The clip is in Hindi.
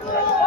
Thank you.